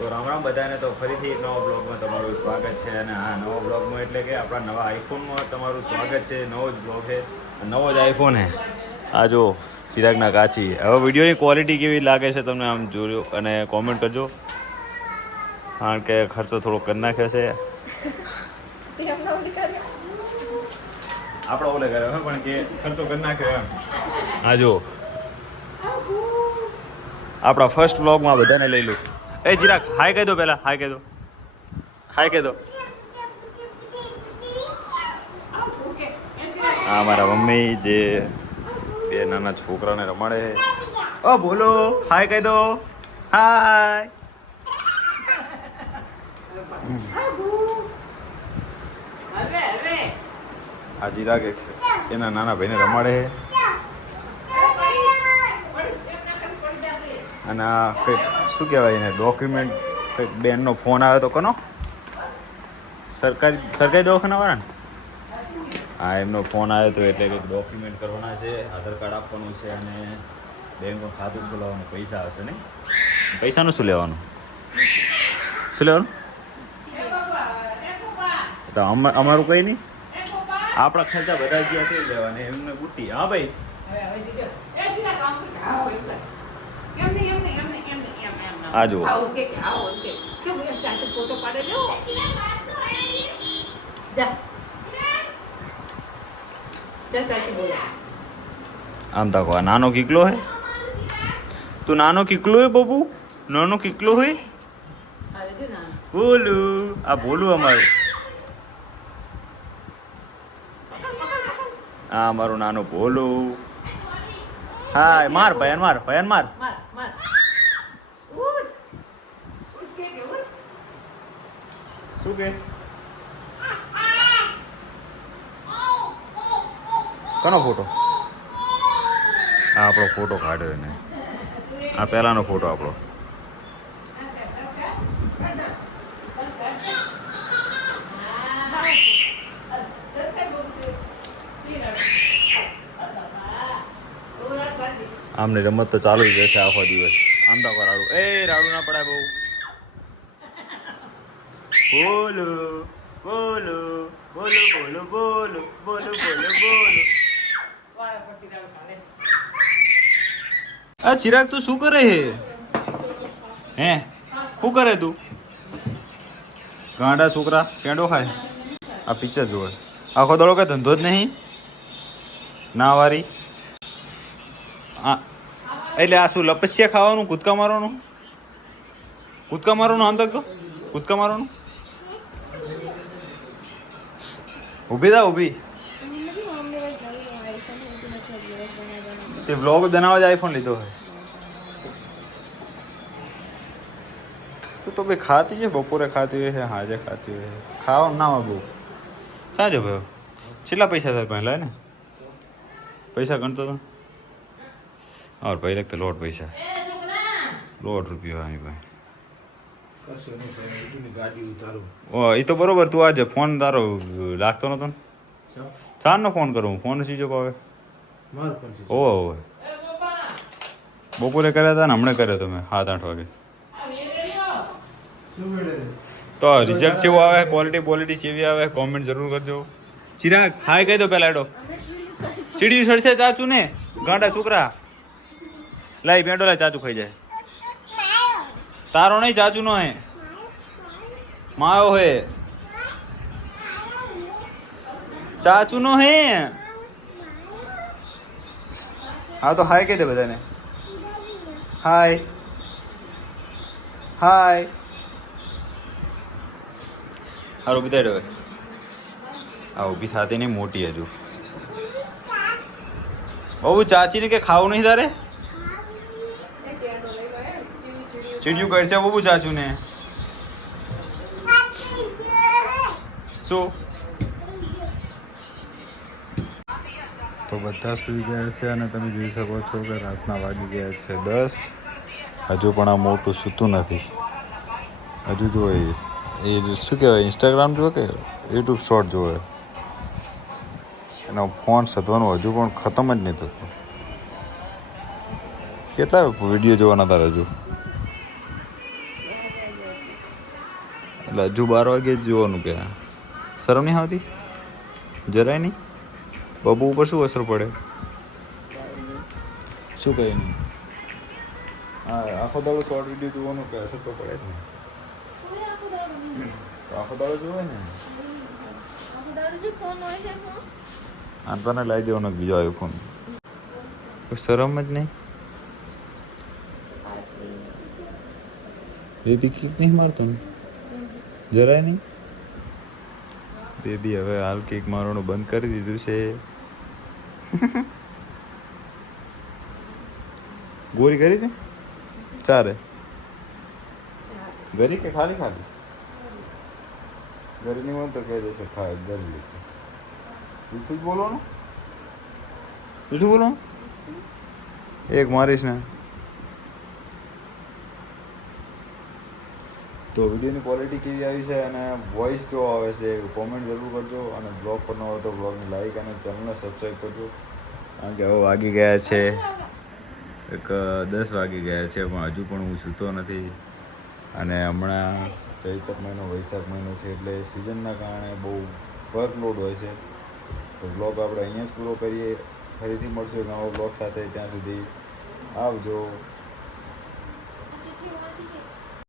તો રામ રામ બધાને. તો ફરીથી એક નવા બ્લોગમાં તમારું સ્વાગત છે. અને આ નવા બ્લોગમાં એટલે કે આપણા નવા આઈફોનમાં તમારું સ્વાગત છે. નવો જ બ્લોગ છે, નવો જ આઈફોન છે. આ જો ચિરાગના કાચી. હવે વિડીયોની ક્વોલિટી કેવી લાગે છે તમને આમ જોજો અને કોમેન્ટ કરજો, કારણ કે ખર્ચો થોડો કરી નાખ્યો છે. આપણો ઓલે કર્યો પણ કે ખર્ચો કરી નાખ્યો એમ. હા જો આપણા ફર્સ્ટ બ્લોગમાં બધાને લઈ લો. એ ચિરાગ હાય કહી દો, પહેલા હાય કહી દો, હાય કહી દો. હા મારા મમ્મી જે બે નાના છોકરાને રમાડે છે. ઓ બોલો, હાય કહી દો, હાય. આ ચિરાગ એના નાના ભાઈને રમાડે છે. અને આ કંઈક શું કહેવાય એને ડોક્યુમેન્ટ, કંઈક બેનનો ફોન આવ્યો તો કોનો, સરકારી દવાખાનાવાળા ને? હા એમનો ફોન આવ્યો હતો એટલે કંઈક ડોક્યુમેન્ટ કરવાના છે, આધાર કાર્ડ આપવાનું છે અને બેંકમાં ખાતું ખોલાવવાનું, પૈસા આવશે નહીં. પૈસાનું શું લેવાનું, શું લેવાનું? તો અમારું કંઈ નહીં, આપણા ખર્ચા બધા ગયા તે લેવાના એમને બુટ્ટી. હા ભાઈ આ જુઓ આમ તાકો આ નાનો કીકલો હે. તું નાનો કીકલો હે બબુ, નાનો કીકલો હે. બોલું આ બોલું અમારું, આ અમારું નાનું ભોલું. હા માર ભયાન, માર ભયાન, માર. શું કે કોનો ફોટો? આ આપણો ફોટો કાઢ્યો એને, આ પહેલાનો ફોટો આપણો. આમને રમત તો ચાલુ જ રહેશે આખો દિવસ. આમ તો રાડું, એ રાડું ના પડાય બહુ. બોલો બોલો બોલો બોલો બોલો બોલો બોલો બોલો. આ ચિરાગ તું શું કરે હે? હે શું કરે તું? ગાંડા છોકરા પેંડો ખાય. આ પિક્ચર જોવે આખો દડો, કઈ ધંધો જ નહીં ના વારી. આ એટલે આ શું લપસ્યા ખાવાનું, કૂદકા મારવાનું? કૂદકા મારવાનું આમ તક તો કૂદકા મારવાનું. ઊભી થા, ઊભી. તે વ્લોગ બનાવવા જ આઈફોન લીધો હોય. તું તો ભાઈ ખાતી છે, બપોરે ખાતી હોય છે, હાજે ખાતી હોય છે. ખાવાનું ના હોય બહુ. સાંજે ભાઈ કેટલા પૈસા થાય પહેલા ને? પૈસા ગણતો તો और भाई लगता लोट पैसा लोट रुपया आई भाई ओ ये तो बरोबर तू आज फोन तारो लागतो नतो ने चार नो फोन करूँ फोन सीजो पावे ओ बपोरे કર્યા હતા ને હમણાં કર્યો તો મેં 7-8 વાગે. તો રિઝલ્ટ કેવું આવે, ક્વોલિટી કેવી આવે, કોમેન્ટ જરૂર કરજો. ચિરાગ હાય કહી દો પહેલા. એડો ચીડી સડશે ચાચુ ને, ગાંડા છોકરા. લાઈ પેંડો લાઈ, ચાચુ ખાઈ જાય. તારો નહીં, ચાચુ નો હે, માયો હે, ચાચુ નો હે. હા તો હાય કહી દે બધાને. હાય હાય. હારું ઊભી થાય. આ ઊભી થતી નહીં, મોટી હજુ. બહુ ચાચીને કે ખાવું નહીં તારે? ચીડિયું કરશે બહુ ચાચુ ને. શું તો બધા સુઈ ગયા છે અને તમે જોઈ શકો છો કે રાતના વાગી ગયા છે 10. હજુ પણ આ મોટું સૂતું નથી. હજુ જો એ શું કહેવાય, ઇન્સ્ટાગ્રામ જોવે કે યુટ્યુબ શોર્ટ જોવે. એનો ફોન સધવાનું હજુ પણ ખતમ જ નહીં થતું. કેટલા વિડીયો જોવાના તારે હજુ? એટલે હજુ 12 વાગે જ જોવાનું કે શરમ નહીં આવતી જરાય નહીં બબુ ઉપર શું અસર પડે શું કહે નહીં હા આખો દાડો શોર્ટ વિડીયો જોવાનું કે અસર તો પડે જ ને તો આખો દાડો જોવે ને આ તને લાવી દેવાનો બીજો આઈફોન શરમ જ નહીં બેબી કિક નહીં મારતો ને જરાય નહીં બેબી હવે હાલ કેક મારવાનું બંધ કરી દીધું છે ગોળી કરી દે ચારે ગરી કે ખાલી ખાલી ગરી નહીં હોય તો કહી દેશે ખાય ગરી લીધું મીઠું જ બોલવાનું મીઠું બોલવાનું એક મારીશ ને તો વિડીયોની ક્વોલિટી કેવી આવી છે અને વોઇસ કેવો આવે છે કોમેન્ટ જરૂર કરજો અને બ્લોગ પર ન હોય તો બ્લોગને લાઈક અને ચેનલને સબસ્ક્રાઈબ કરજો કારણ કે હવે વાગી ગયા છે એક 10 વાગી ગયા છે પણ હજુ પણ હું સૂતો નથી અને હમણાં ચૈત્ર મહિનો વૈશાખ મહિનો છે એટલે સિઝનના કારણે બહુ વર્કલોડ હોય છે તો બ્લોગ આપણે અહીંયા જ પૂરો કરીએ ફરીથી મળશું નવો બ્લોગ સાથે ત્યાં સુધી આવજો